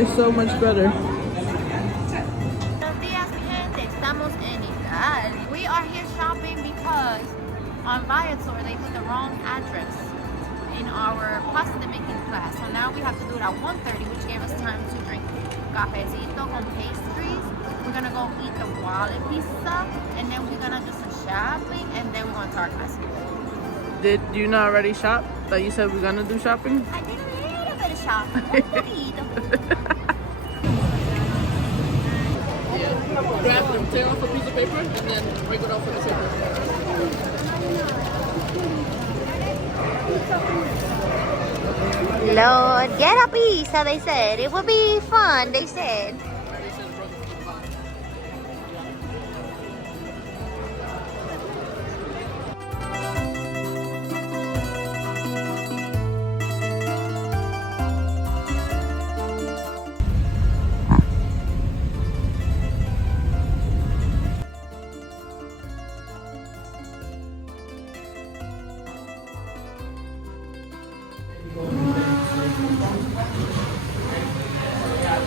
It's so much better. Buenos días, mi gente. Estamos en Italy. We are here shopping because on Viator they put the wrong address in our pasta making class. So now we have to do it at 1:30, which gave us time to drink cafecito con pastries. We're gonna go eat the quale pizza, and then we're gonna do some shopping, and then we're going to our class. Did you not already shop? That you said we're gonna do shopping? I did a little bit of shopping. Un poquito. Grab them, tear off a piece of paper, and then break it off with a paper. Lord, get a pizza, they said. It would be fun, they said.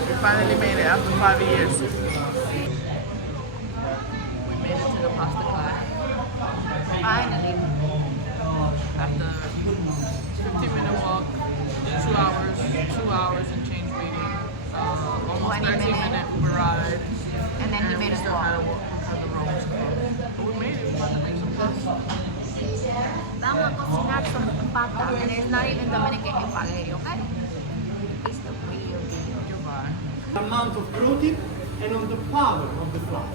We finally made it after 5 years. We made it to the pasta class. Finally. After 15-minute walk, 2 hours and change waiting, almost 13-minute Uber ride. And then he made us still walk. had to walk because the road was closed. But we made it. We about to make some pasta. Vamos a cocinar some pasta, and it's not even Dominican spaghetti, okay? It's the real deal. Goodbye. Amount of protein and on the power of the flour.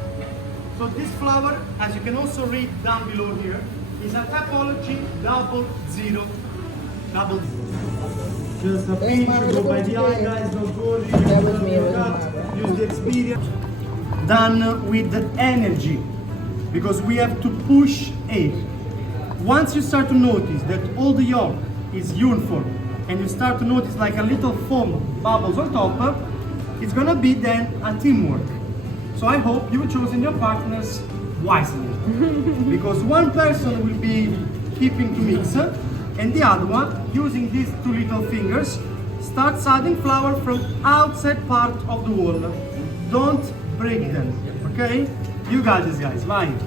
So this flour, as you can also read down below here, is a typology double zero. Just a pinch, go by the eye, guys, don't worry. Use the experience. Done with the energy, because we have to push air. Once you start to notice that all the yolk is uniform and you start to notice like a little foam bubbles on top, it's gonna be then a teamwork. So I hope you've chosen your partners wisely. Because one person will be keeping to mix and the other one, using these two little fingers, starts adding flour from outside part of the wall. Don't break them, okay? You got this, guys, fine.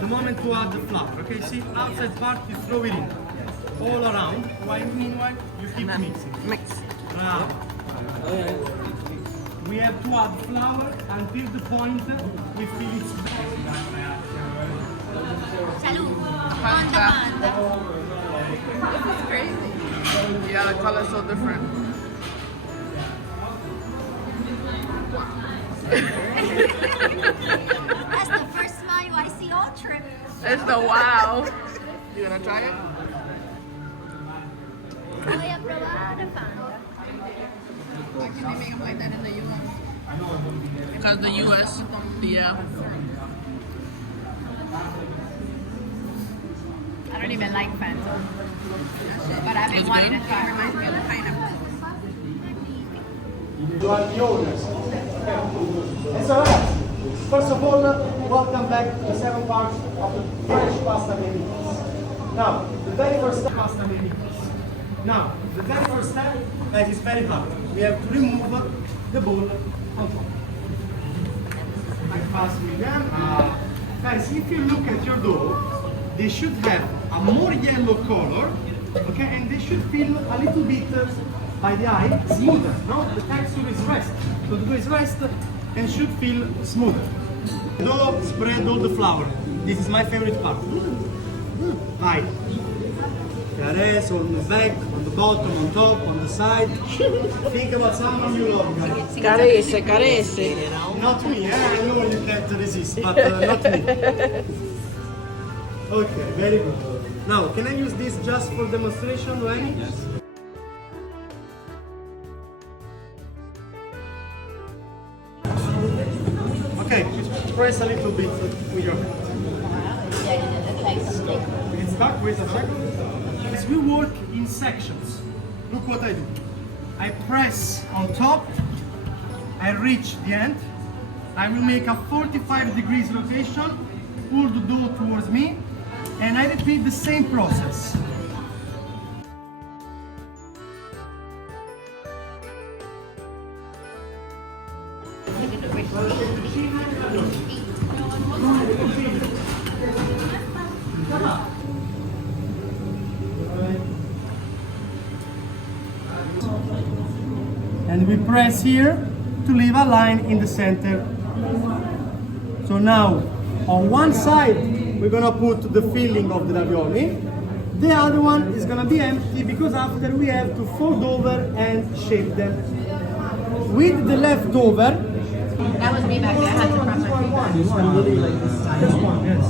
The moment to add the flour, okay? See, outside part, you throw it in, all around, while meanwhile, you keep mixing. Mix. Now, we have to add flour until the point we feel it's Salud. Pasta. Panda. This is crazy. Yeah, the color's so different. That's the first smile I see all trip. It's the wow. You gonna try it? Voy a probar the panda. Why can't they make them like that in the U.S.? Because the U.S. Yeah. I don't even like Fanta. But I've been It's wanting good. to try. Reminds me of the pineapple. You are the owners. And so, first of all, welcome back to the 7 parts of the fresh pasta making. Now, the very first step, pasta making. Now, the very first step, guys, is very hard. We have to remove the bowl on top. I pass with them. Guys, if you look at your dough, they should have a more yellow color, okay, and they should feel a little bit by the eye smoother. No, the texture is rest. So the dough is rest and should feel smoother. Dough, spread all the flour. This is my favorite part. Right. Caress on the back, on the bottom, on top, on the side. Think about someone you love, guys. Carece, carece. Not me, I know you can't resist, but not me. Okay, very good. Now, can I use this just for demonstration, Lenny? Yes. Okay, press a little bit with your hand. It's stuck, wait a second. As we work in sections, look what I do. I press on top, I reach the end, I will make a 45 degrees rotation, pull the dough towards me, and I repeat the same process. we press here to leave a line in the center. So now, on one side, we're gonna put the filling of the ravioli. The other one is gonna be empty because after we have to fold over and shape them. With the leftover, That was me back there. I had to press my feet. this one, yes.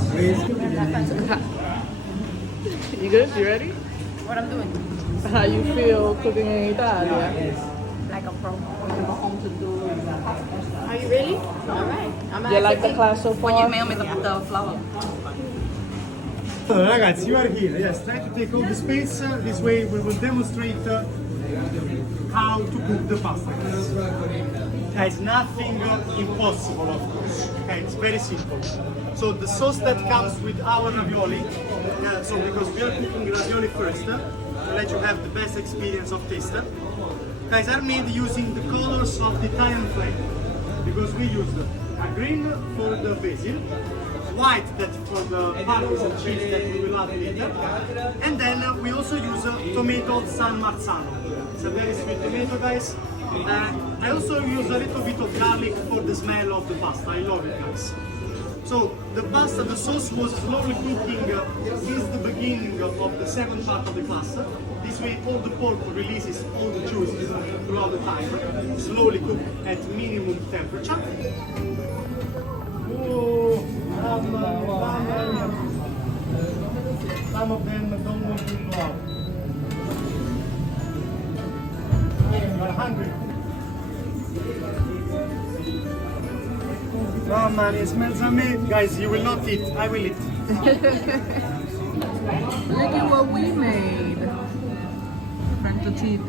You good? You ready? What I'm doing? How you feel cooking in Italia? Like a pro. Are you really? All right. I'm You like the class so far? When you mail me the flour. Allora, ragazzi, you are here. Yes, try to take all the space. This way we will demonstrate how to cook the pasta. Guys, nothing impossible, of course. Okay, it's very simple. So the sauce that comes with our ravioli, so because we are cooking ravioli first, to let you have the best experience of taste, guys, are made using the colors of the Italian flag. Because we use a green for the basil, white that for the parmesan cheese that we will add later, and then we also use tomato San Marzano. It's a very sweet tomato, guys. I also use a little bit of garlic for the smell of the pasta. I love it, guys. So the pasta, the sauce was slowly cooking since the beginning of the second part of the class. This way all the pork releases all the juices throughout the time. Slowly cook at minimum temperature. Oh, some of them don't want to go out. You're hungry. Oh man, it smells amazing. Guys, you will not eat. I will eat. Look at what we made. Fettuccine.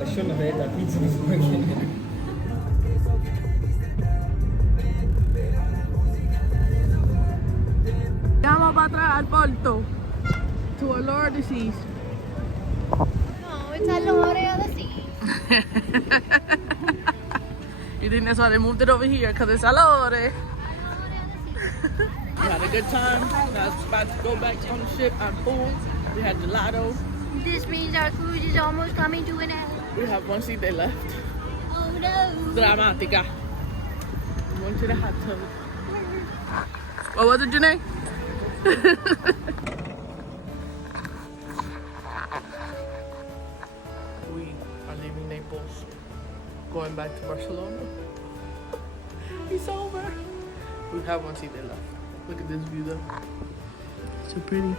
I shouldn't have ate that pizza before I came here. Andiamo para atrás al porto. To allure the seas. No, it's allure of the sea. You think that's why they moved it over here? Because it's allure. We had a good time. Now it's about to go back on the ship. I'm full. We had gelato. This means our cruise is almost coming to an end. We have one seat they left. Oh no. Dramatica. Going to the hot tub. What was it, Janae? We are leaving Naples, going back to Barcelona. It's over. We have one seat there left. Look at this view though. So pretty.